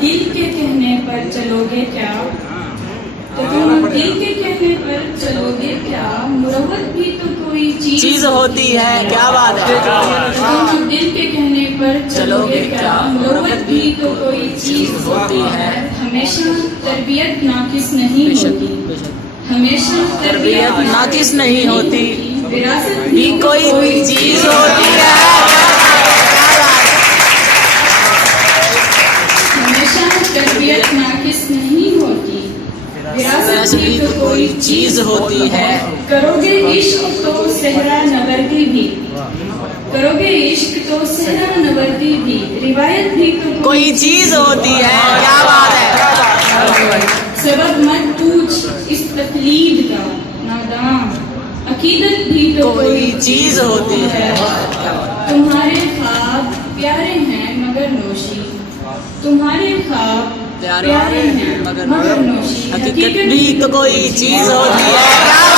दिल के कहने पर चलोगे क्या? तो तुम दिल के कहने पर चलोगे क्या? मुरव्वत भी तो कोई चीज होती है। क्या बात है। तुम दिल के कहने पर चलोगे क्या? मुरव्वत भी तो कोई चीज होती है। हमेशा तरबियत नाकिस नहीं होती, हमेशा तरबियत नाकिस नहीं होती, विरासत भी कोई चीज होती है। हमेशा तरबियत नाकिस नहीं होती, विरासत भी तो कोई चीज होती है। करोगे इश्क तो सहरा नवर्दी भी, करोगे इश्क तो सहरा नवर्दी भी, रिवायत भी तो कोई चीज होती है। क्या बात है। सबब मत पूछ इस तकलीद का नादान, अकीदत भी तो कोई चीज होती है। तुम्हारे ख्वाब प्यारे हैं मगर नोशी, तुम्हारे ख्वाब प्यारे हैं मगर नोशी, हकीकत भी तो कोई चीज होती है।